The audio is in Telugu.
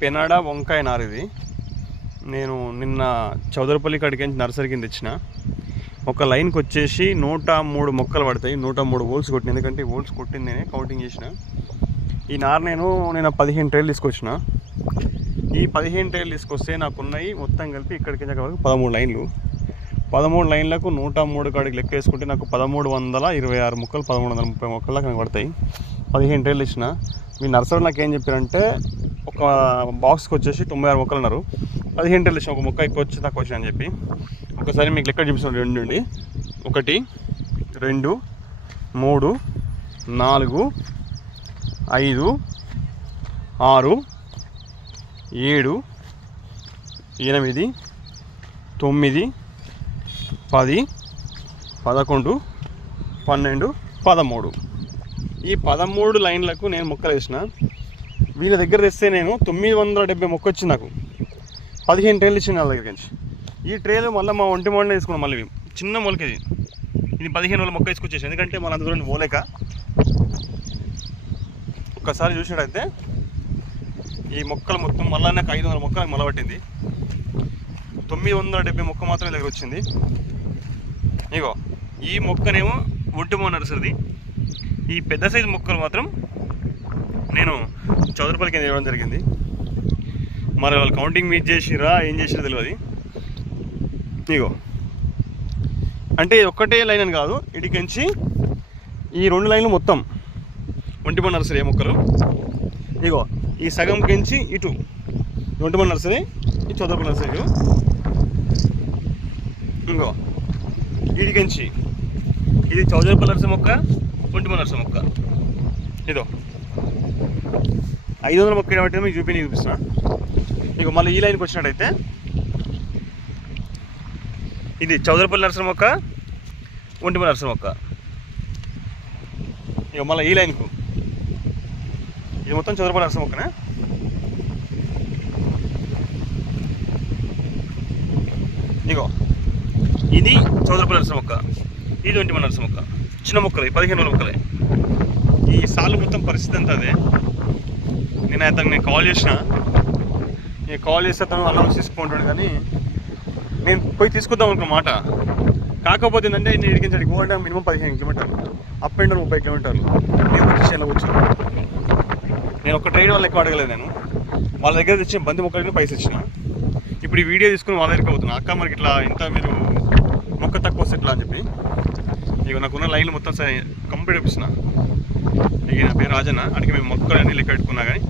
పెనాడ వంకాయ నారు ఇది. నేను నిన్న చౌదరపల్లి కాడికి నర్సరీ కింద తెచ్చిన. ఒక లైన్కి వచ్చేసి 103 మొక్కలు పడతాయి. 103 హోల్స్ కొట్టిన, ఎందుకంటే హోల్స్ కొట్టింది నేనే కౌంటింగ్ చేసిన. ఈ నారు నేను 15 ట్రేలు తీసుకొచ్చిన. ఈ 15 ట్రేలు తీసుకొస్తే నాకున్నాయి మొత్తం కలిపి ఇక్కడికి వరకు 13 లైన్లు. 13 లైన్లకు 103 కాడికి లెక్క వేసుకుంటే నాకు 1326 మొక్కలు, 1330 మొక్కలు దాకా నాకు పడతాయి. 15 ట్రేలు ఇచ్చిన. మీ నర్సరీ నాకు ఏం చెప్పారంటే ఒక బాక్స్కి వచ్చేసి 96 మొక్కలు అన్నారు. 15 ట్రేలు ఇచ్చిన, ఒక మొక్క ఎక్కువ వచ్చి తక్కువ వచ్చిన అని చెప్పి. ఒకసారి మీకు లెక్క చూపిస్తాను. 2 నుండి 1 2 3 4 5 6 7 8 9 10 11 12 13. ఈ 13 లైన్లకు నేను మొక్కలు వేసిన. వీళ్ళ దగ్గర తెస్తే నేను 970 మొక్క వచ్చింది. నాకు 15 ట్రేలు ఇచ్చింది వాళ్ళ దగ్గర నుంచి. ఈ ట్రేలు మళ్ళీ మా ఒంటి మొండ తీసుకున్నాం. మళ్ళీ చిన్న మొలకేది ఇది 15 రోజుల మొక్క తీసుకొచ్చేసి, ఎందుకంటే మన అందులో పోలేక. ఒక్కసారి చూసినట్టయితే ఈ మొక్కలు మొత్తం మళ్ళీ నాకు 500 మొక్కలు మొలబట్టింది. 970 మొక్క మాత్రం దగ్గర వచ్చింది. ఇగో ఈ మొక్కనేమో ఒంటిమో నర్సరీది. ఈ పెద్ద సైజు మొక్కలు మాత్రం నేను చౌదరపల్లికి ఇవ్వడం జరిగింది. మరి వాళ్ళు కౌంటింగ్ మీట్ చేసిరా ఏం చేసిరో తెలియదు. ఇగో అంటే ఒక్కటే లైన్ అని కాదు, ఇటుకెంచి ఈ 2 లైన్లు మొత్తం ఒంటిమో నర్సరీ మొక్కలు. ఇగో ఈ సగం కెంచి ఇటు ఒంటిమో నర్సరీ, ఈ చౌదరపల్లి నర్సరీ. ఇంకో ఇటుకెంచి ఇది చౌదరపల్లి నర్సరీ మొక్క, ఒంటిమో నర్సరీ మొక్క. ఇదో 500 మొక్క కాబట్టి మీకు చూపిస్తున్నా. ఇక మళ్ళీ ఈ లైన్కి వచ్చినట్టయితే ఇది చౌదరపల్లి నర్సరీ మొక్క, ఒంటిమో నర్సరీ మొక్క. ఇక మళ్ళీ ఈ లైన్కు ఇది మొత్తం చౌదరపల్లి నర్సరీ మొక్కనే. ఇగో ఇది చౌదరపల్లి నర్సరీ మొక్క, ఇది ఒంటిమో నర్సరీ మొక్క. చిన్న మొక్కలు 15 రోజుల మొక్కలే. ఈ సార్లు మొత్తం పరిస్థితి అంతా అదే. నేను కాల్ చేసిన, నేను కాల్ చేస్తే అతను అలా తీసుకుంటాడు, కానీ నేను పోయి తీసుకుందాం అనుకున్న మాట. కాకపోతే ఏంటంటే నేను ఇడికించాడు పోవాలంటే మినిమం 15 కిలోమీటర్లు, అప్ అండ్ డౌన్ 30 కిలోమీటర్లు. నేను స్టేషన్లో కూర్చున్నాను. నేను ఒక ట్రైన్ వాళ్ళు ఎక్కువ అడగలేదు. నేను వాళ్ళ దగ్గర తెచ్చిన బంతి మొక్కలకి పైసలు ఇచ్చిన. ఇప్పుడు ఈ వీడియో తీసుకుని వాళ్ళ దగ్గరికి అవుతున్నా. అక్క మనకి ఇట్లా ఇంత మీరు మొక్క తక్కువ వస్తే ఇట్లా అని చెప్పి. ఇక నాకున్న లైన్లు మొత్తం సరే కంప్లీట్ ఇప్పిస్తున్నా. ఇక నా పేరు రాజన్న. అడిగి మేము మొక్కలు అన్ని లెక్క పెట్టుకున్నా కానీ